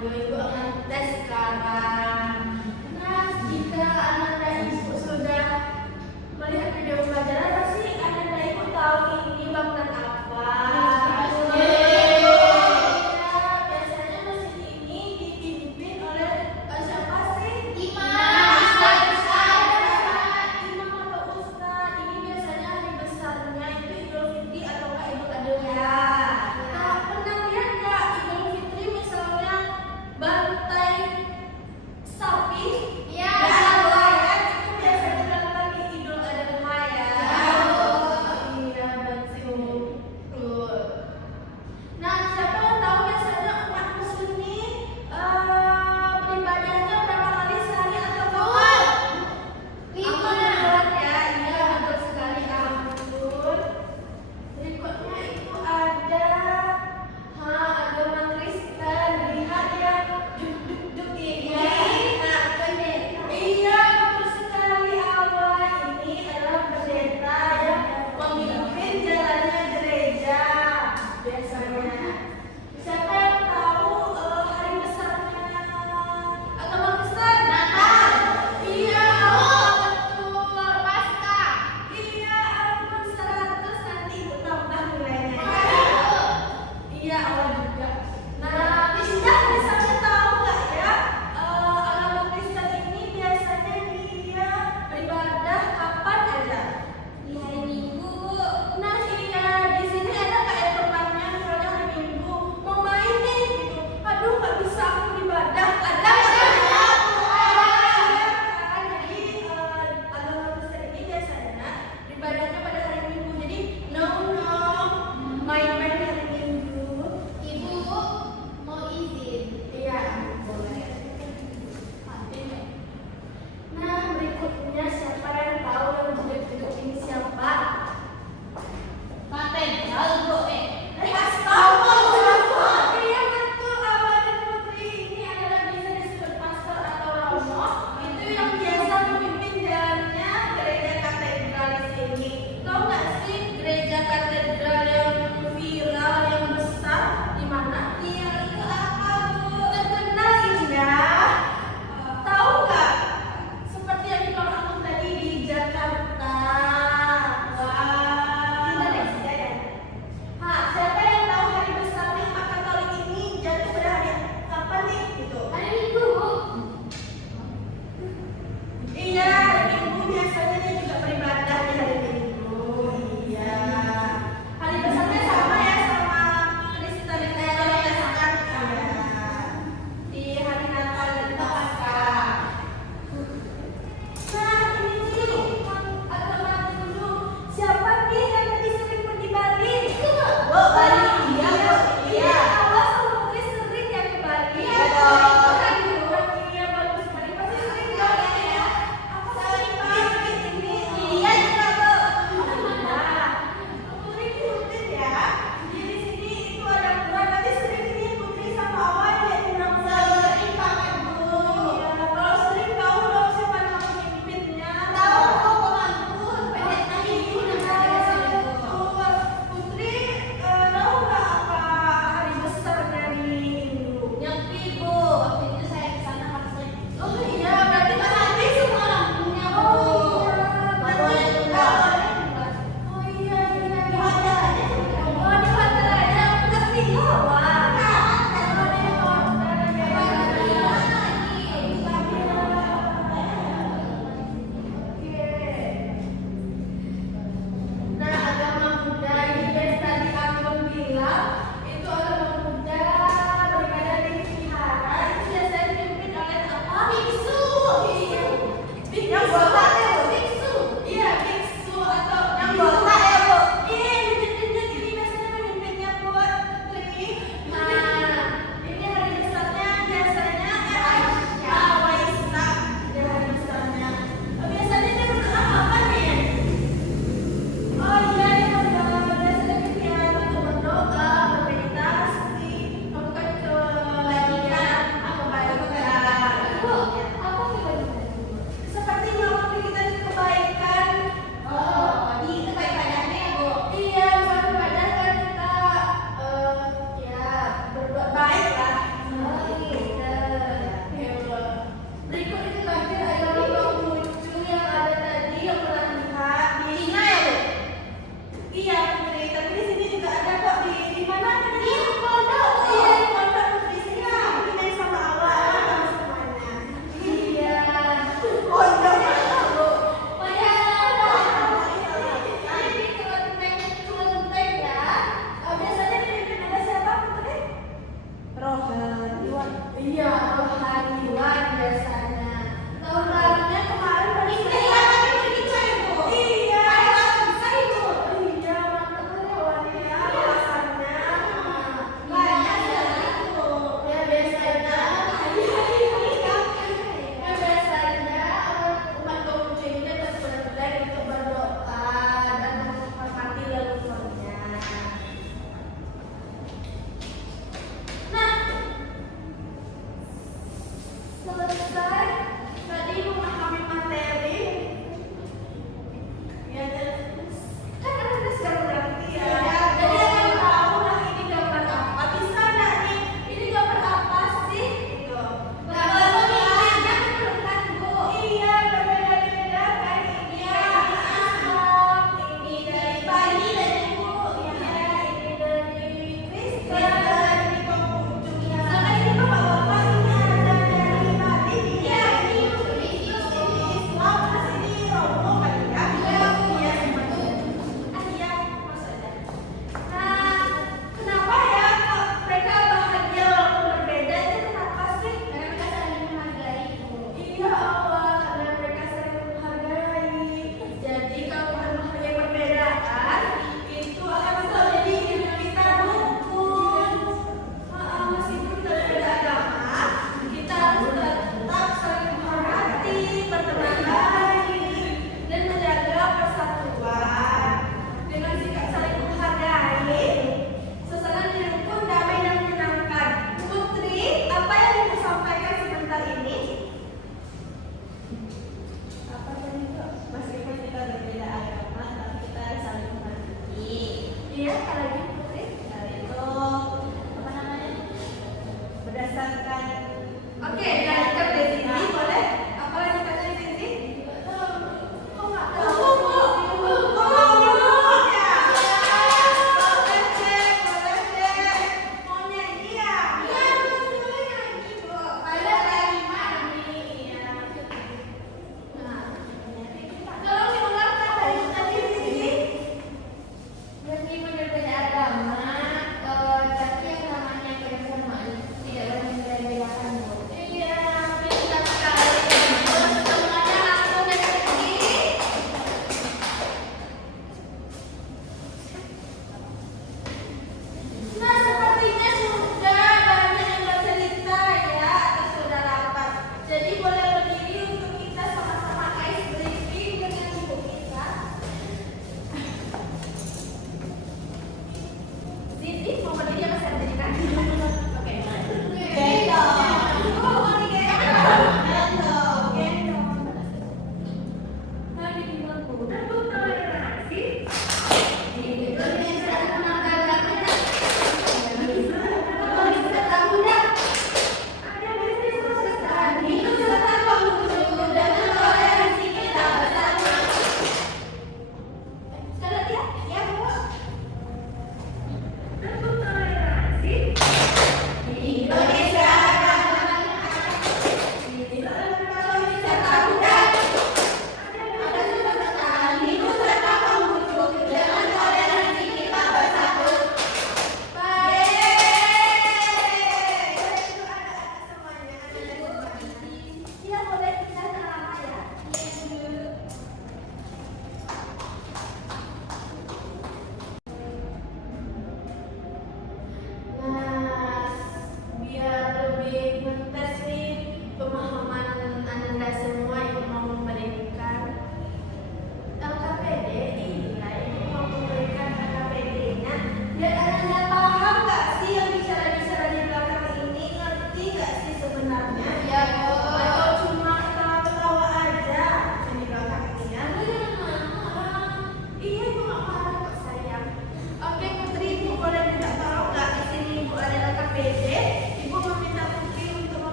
ibu-ibu akan tes sekarang. Nah, jika Ananda Ibu sudah melihat video pelajaran, pasti Ananda Ibu tahu ini bangunan apa. Biasanya mesin ini dipimpin oleh siapa sih? Imam atau ustaz. Ini biasanya hari besarnya itu Idul Fitri atau Idul Adha. Nah, pernah lihat nggak Idul Fitri misalnya berdasarkan. Oke, lanjut deh Sisi, boleh? Apa lanjutannya Sisi? Kok nggak tahu? Oh, ya. Boleh deh. Mau nyanyi ya? Iya, boleh nyanyi, Bu. Ada kalimat nih, ya. Nah, Tolong diulangkan dari tadi Sisi. meskipun berbeda agama, tapi yang namanya kebersamaan tidak boleh membedakan, Bu. Iya,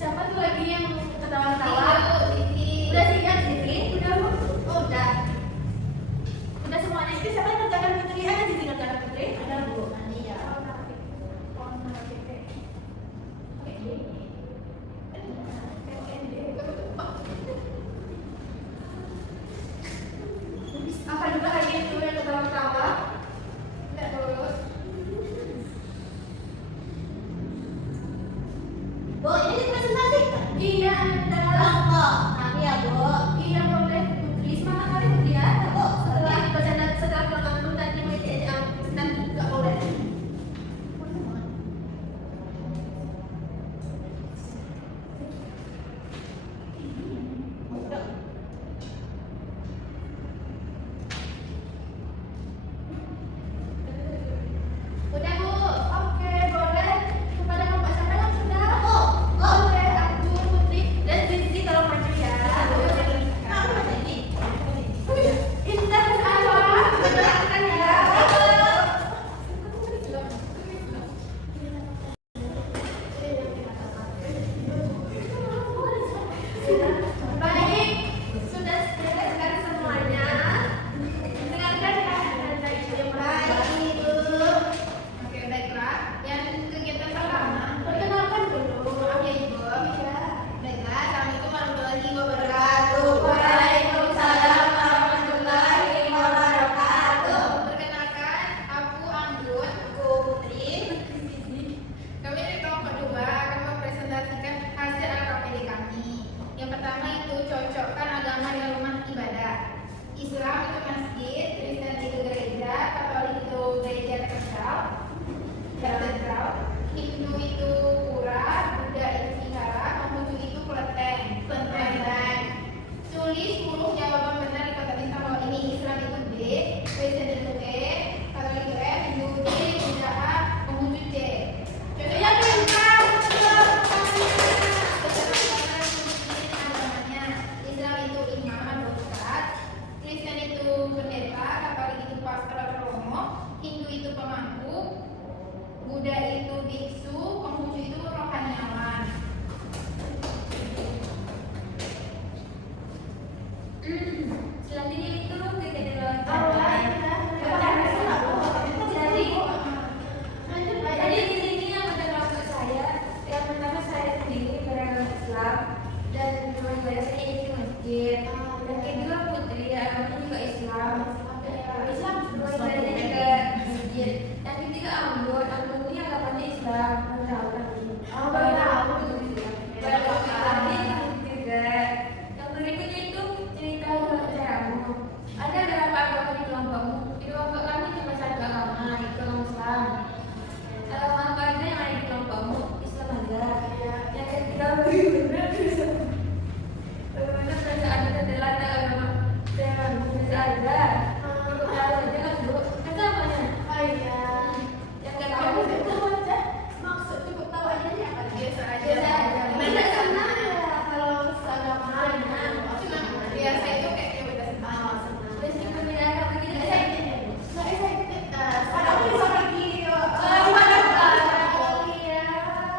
Siapa tuh lagi yang ketawa-ketawa? Sisi. Udah sih kan Sisi? Udah Bu? Oh, udah. Udah semuanya itu siapa yang ngerjakan Putri? Ada Sisi ngerjakan Putri? Ada Bu, nanti ya. Apa juga lagi itu yang ketawa-ketawa? Tidak lulus. Bu, ini presentasikan. Iya, ada. Kelompok. Nanti ya, Bu. Iya boleh Putri, semangat kali Putri ya. Bu, Setelah pulang kampung nanti mau diajak nanti nggak boleh. Udah Bu, oke boleh. Kepada Bapak siapa yang sudah? Boleh aku Putri dan Sisi kalau maju ya. Kamu baca ini. Indah apa? Beneran ya. Baik, sudah selesai semuanya. Dengarkan kata ibu yang Baik, baik. Ibu. Oke, baiklah. Yang kegiatan pertama. Perkenalkan dulu. Maaf ya, Ibu. Iya. Baiklah, assalamualaikum warahmatullahi wabarakatuh. Waalaikumsalam warahmatullahi wabarakatuh. Perkenalkan, aku Anggun, aku Putri. Kami dari kelompok 2 akan mempresentasikan hasil LKPD kami. Yang pertama itu cocokkan agama dengan rumah ibadah. Islam itu masjid, Kristen itu gereja, Katolik itu gereja katedral, Hindu itu pura, Buddha itu vihara, Konghucu itu kelenteng. Tulis 10 jawaban benar di kotak tinta bawah ini. Islam itu B, Kristen itu E, Katolik itu F, Hindu D, Buddha A, Konghucu C. Ya pintar. Agamanya Islam itu imam atau ustaz, Kristen itu pendeta, Katolik itu pastor atau romo, Hindu itu pemangku, Buddha itu biksu, Konghucu itu rohaniawan. Selanjutnya itu kegiatan Jadi di sini yang ada kelompok saya, yang pertama saya sendiri beragama Islam dan rumah ibadah saya itu masjid. Dan kedua Putri agamanya juga Islam. Islam rumah ibadahnya juga masjid. Yang ketiga Anggun, Anggun ini agamanya Islam. Juga. Yang berikutnya itu cerita kepercayaanmu. Ada berapa agama di kelompokmu? Di kelompok kami cuma satu agama, itu agama Islam. Agama apa aja yang ada di kelompokmu? Islam aja. Yang ketiga bagaimana perasaan adalah agama Islam biasa aja. Tahu aja kan Bu? Kata apanya? Yang keempat itu aja. Maksud cukup tahu aja nih apa? Biasa aja. Biasa aja. Benar Karena kalau seagama Biasa itu kayak ya beda semua. meskipun beda agama kita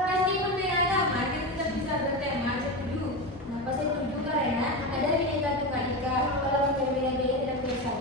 meskipun beda agama kita tetap bisa bertema setuju. Kenapa saya setuju? Karena ada bineka tunggal ika. Kalau kita beda-beda tidak bisa.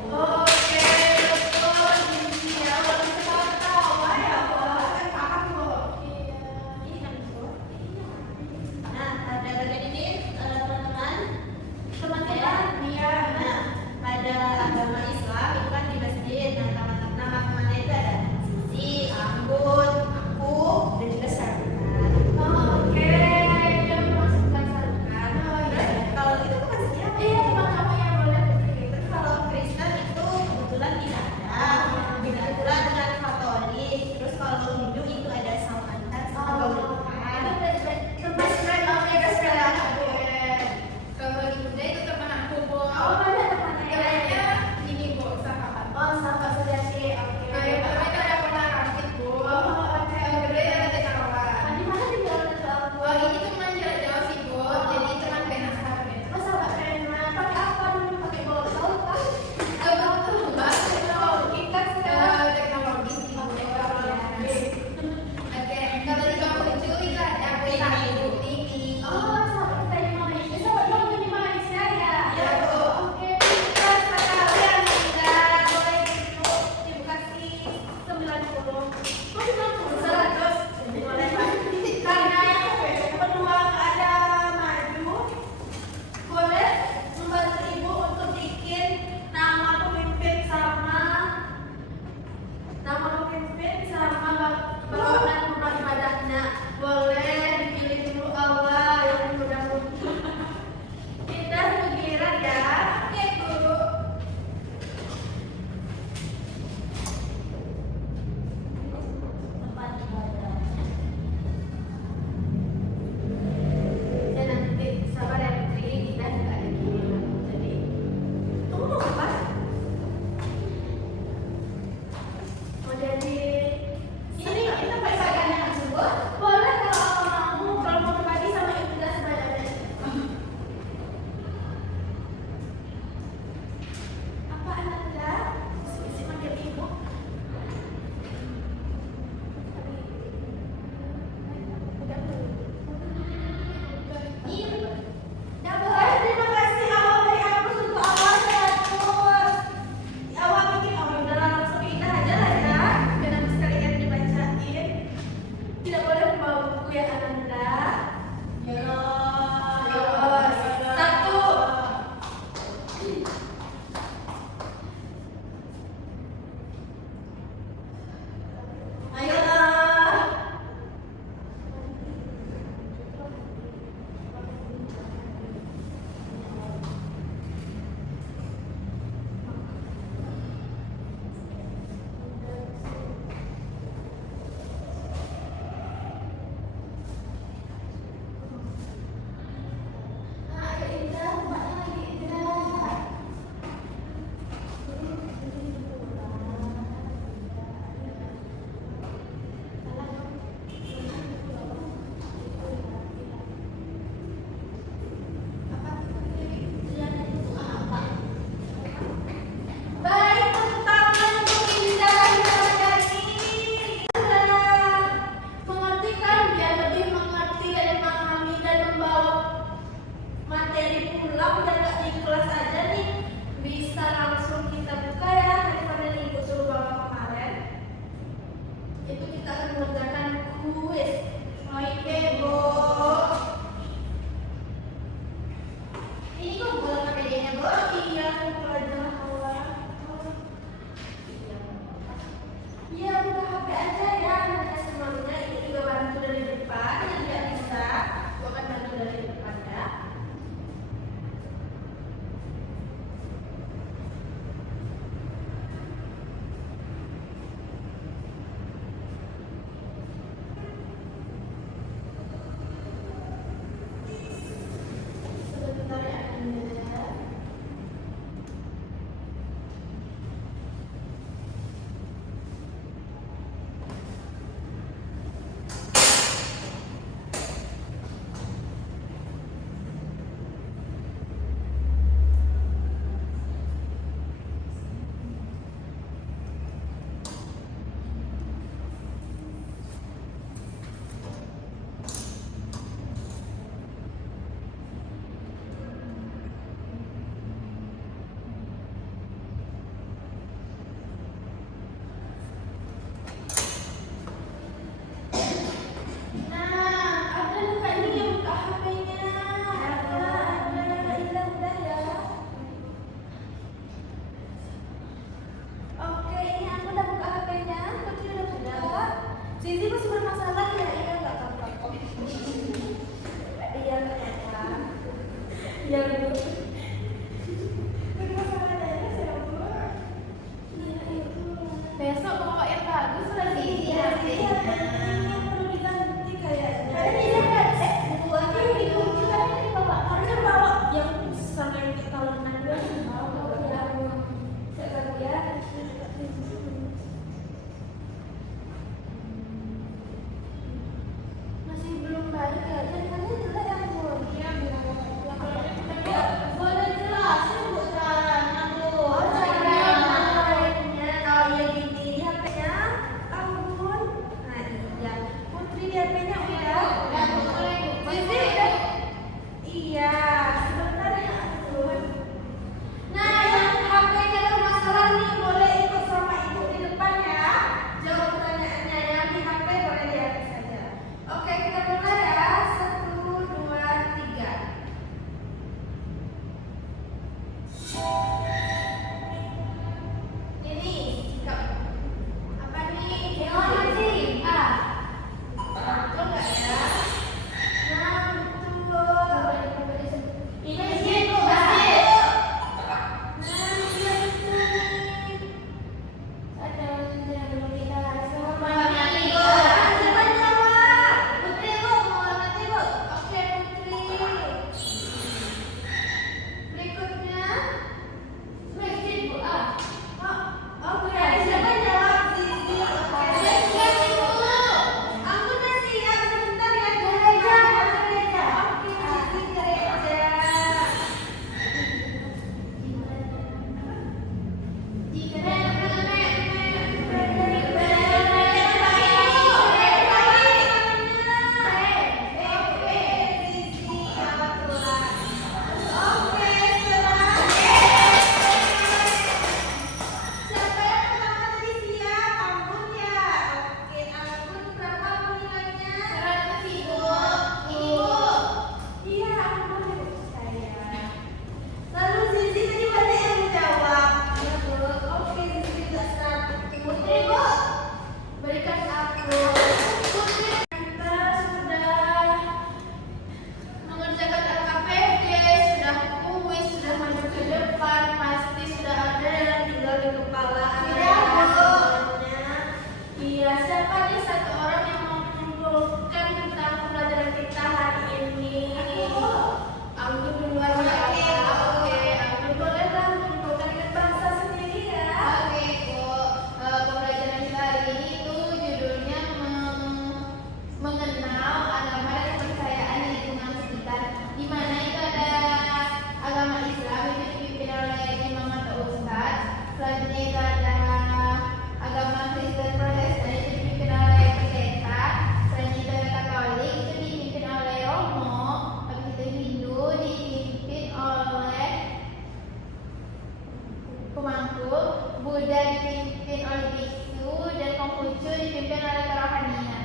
Hukumangku, Buddha dipimpin oleh biksu dan Konghucu dipimpin oleh kerohanian.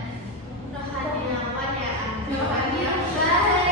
Rohaniawan ya. Rohaniawan.